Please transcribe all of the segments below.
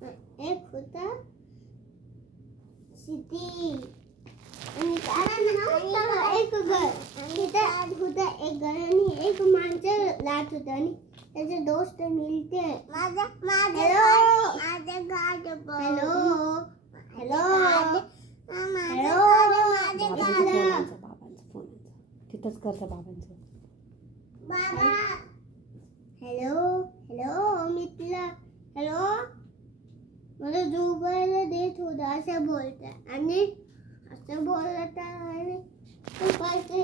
एक होता सिटी आणि एक घर तिथं होता एक घर आणि एक माणसं राहत होता आणि त्याचे दोस्त मिळते हॅलो तिथंच करता बाबांचं बाबा हॅलो मित्र हॅलो मला झोपायला देत होता असं बोलत आणि असं बोलत आणि तू पैसे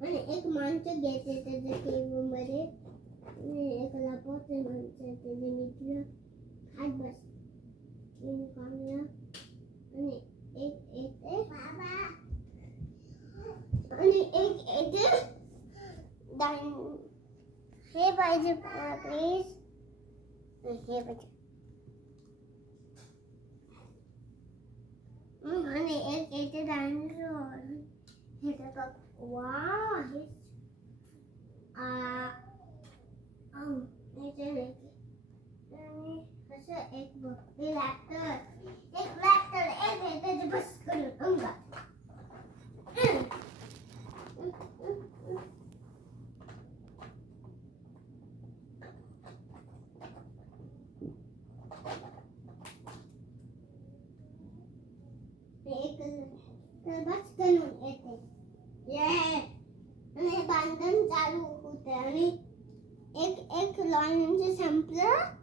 आणि एक माणसं घेते त्याच्या टेबलमध्ये एक लपवते माणसं त्याचे मित्र खात बस आणि एक येते बाबा आणि एक येते हे पाहिजे प्लीज हे पाहिजे आणि एक येते डायनोसॉर हे बघ वाव हे आणि असं एक बघ हे लॅपटॉप एक येते बस करून अंगा तर बस करून येते आणि बांधण चालू होते आणि एक लॉन्च संपलं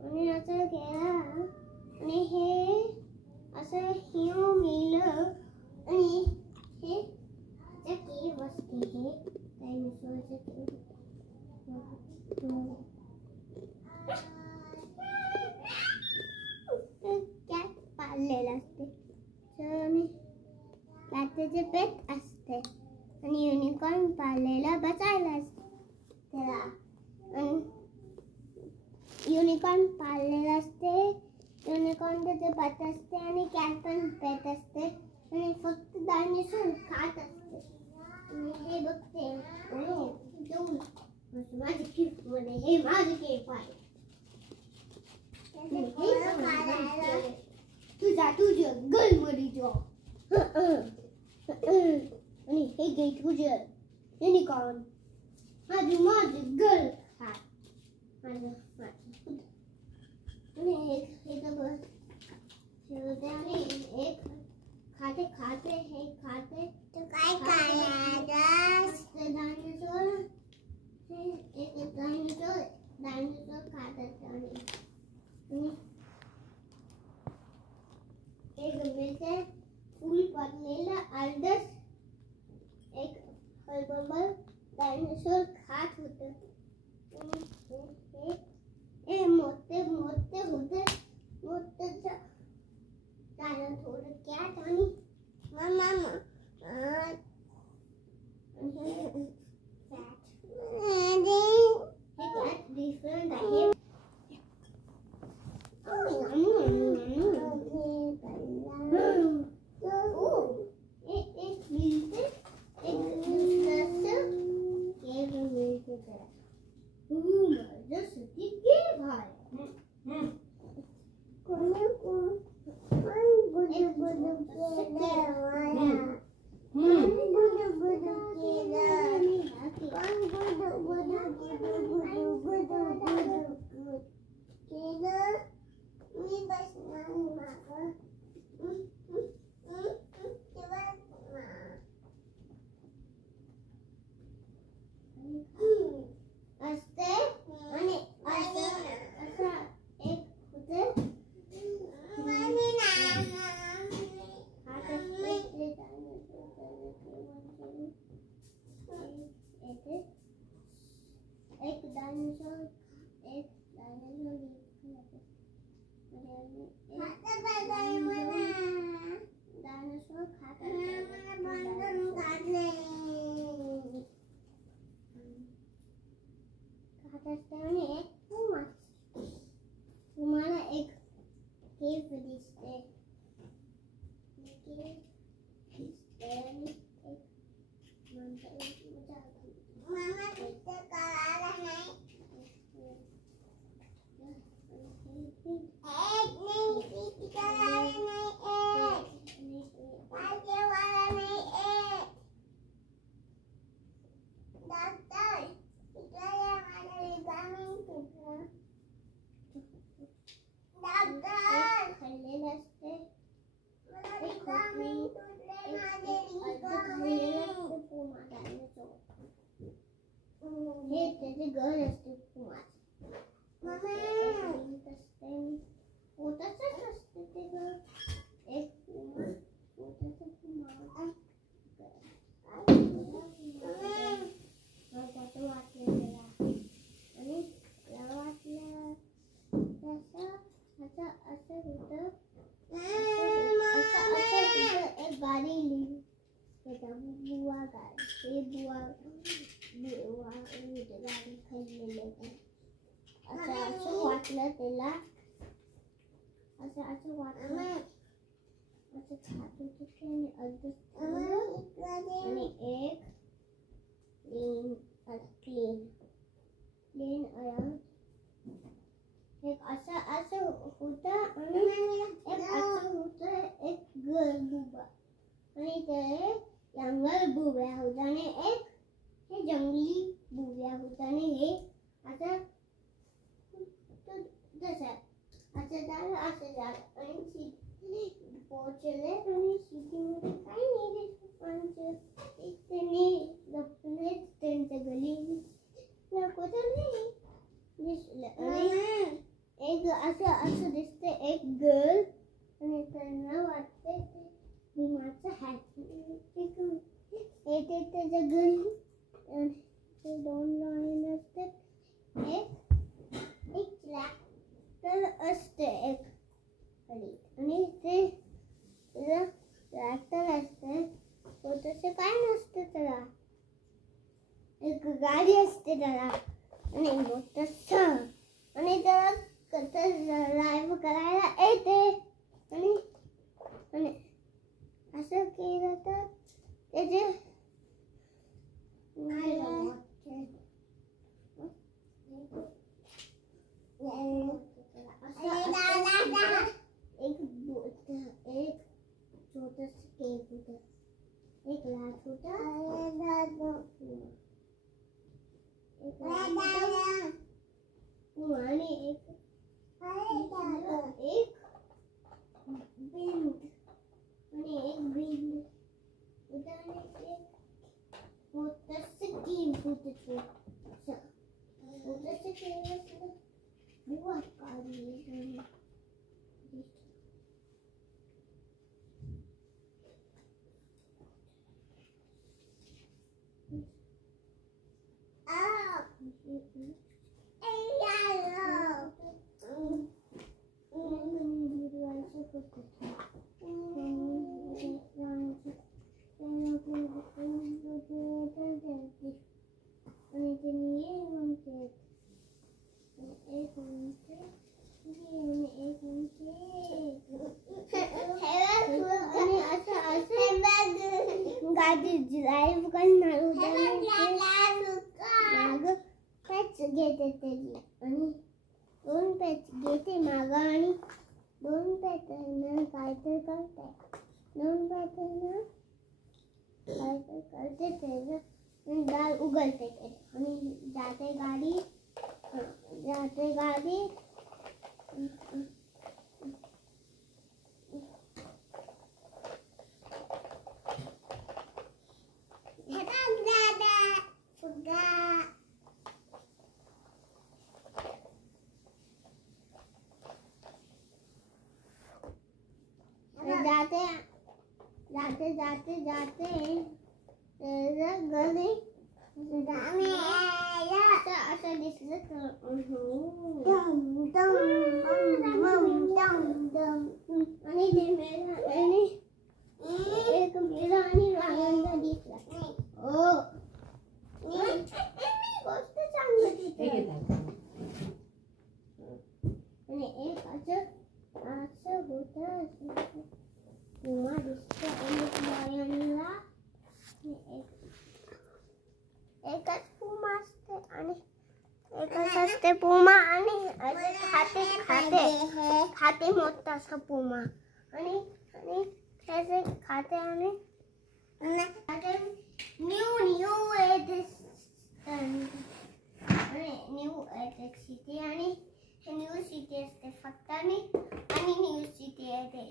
आणि असं केलं आणि हे असं हिरो मिळलं आणि हे की वस्तू हे डायनोसॉरचे कॅट पाळलेलं असते आणि त्याचे पेट असते आणि युनिकॉर्न पाळलेला बसायला असते त्याला युनिकॉर्न पाळलेला असते युनिकॉर्न त्याचे पेट असते आणि कॅट पण पेट असते आणि फक्त डायनोसॉर खात असते आणि हे बघते माझे गिफ्ट मध्ये हे माझे केक आहे तुझ्या गलमध्ये जा आणि हे घे तुझं युनिकॉर्न माझे गल आणि एक खाते हे खाते तू काय खायलास डायनोसॉर एक डायनोसॉर खात असते एक मिळते फुल पडलेला अर्धच एक हलबल डायनोसॉर खात होतं हे मोठे होते त्याला थोडं कॅट आणि मामा कॅट डिफरंट आहे तुम्हाला एक केव दिसते मामा किससे करारा नहीं एक नहीं किससे करारा नहीं एक आगे वाला नहीं एक डॉक्टर किससे वाला लिगामेंट किससे डॉक्टर खल्ले रस्ते लिगामेंट टूटने वाले लिगामेंट पूमा डालने तो ये तेरे घर रस्ते पूमा मम्मी होता से रस्ते तेरे एक पूमा होता से पूमा तो वाटले तेरा आणि वाटलं असं असं होतं एक गाडी लिहिली त्याचा बुवा गाडी ते बुवा गाडी खाल्लेलं असं वाटलं त्याला असं वाटलं असं खात होते आणि एक प्लेन आया एक असं होतं आणि एक असं होतं एक बुबा आणि ते जंगल बुब्या होता आणि एक हे जंगली बुब्या होता आणि हे असं झालं आणि पोहोचले आणि सिटीमध्ये काही नाही त्यांनी लपले त्यांच्या गली कुठं नाही दिसलं आणि एक असं दिसते एक गर्ल आणि त्यांना वाटते भीमाचं हॅट येते त्याच्या घरी ते दोन लहान असते एक ट्रॅक्टर असते एक आणि ते ट्रॅक्टर असते तो तसे काय नसते त्याला एक गाडी असते त्याला आणि मोठं आणि त्याला ड्राईव्ह करायला येते आणि असं केलं तर त्याचे एक छोटस केक होतं एक लाट होता आणि एक बिंद आणि एक बिंद होता आणि एक मोठंसं केक होतं छोटंसं केक असलं बुवा काढली गाडी ड्राईव्ह करणार मागं पॅच घेते त्याची आणि दोन पॅच घेते मागं आणि दोन पॅचनं काहीतरी करते दोन पॅचनं काहीतरी करते त्याचं दार उघडते ते आणि जाते गाडी जाते गली असं दिसलं आणि एक मेला आणि रांगणा दिसला हो गोष्ट सांगत आणि एक असं होतं पुमा दिसते आणि लायनला एकच पुमा असते आणि एकच असते पुमा आणि खाते खाते खाते मोठासा पुमा आणि आणि त्याचे खाते आणि न्यू सिटी आणि न्यू सिटी असते फक्त आणि न्यू सिटी येते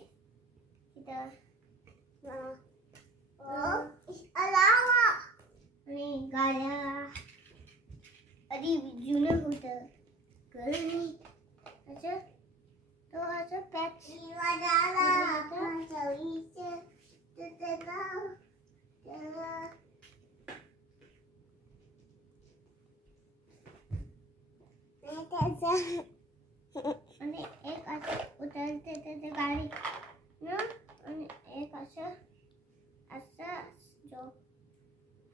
इथं अलावा आणि गाड्या आधी जुनं होतं असं तो असं पॅक आणि एक असं उतरते ते गाडी ना आणि एक असं जो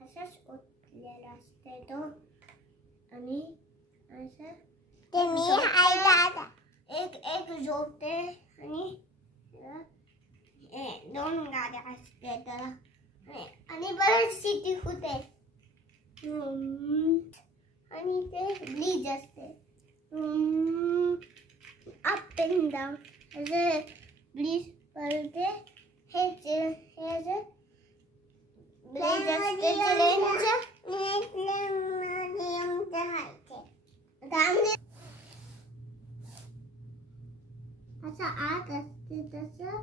असंच उतरलेला असते तो आणि असं एक झोपते आणि दोन गाड्या असते त्याला आणि बरेच सिटी होते आणि ते ब्रिज असते अप अँड डाऊन असं ब्रिज पडते हे ब्रिज असते असं आत असते तसं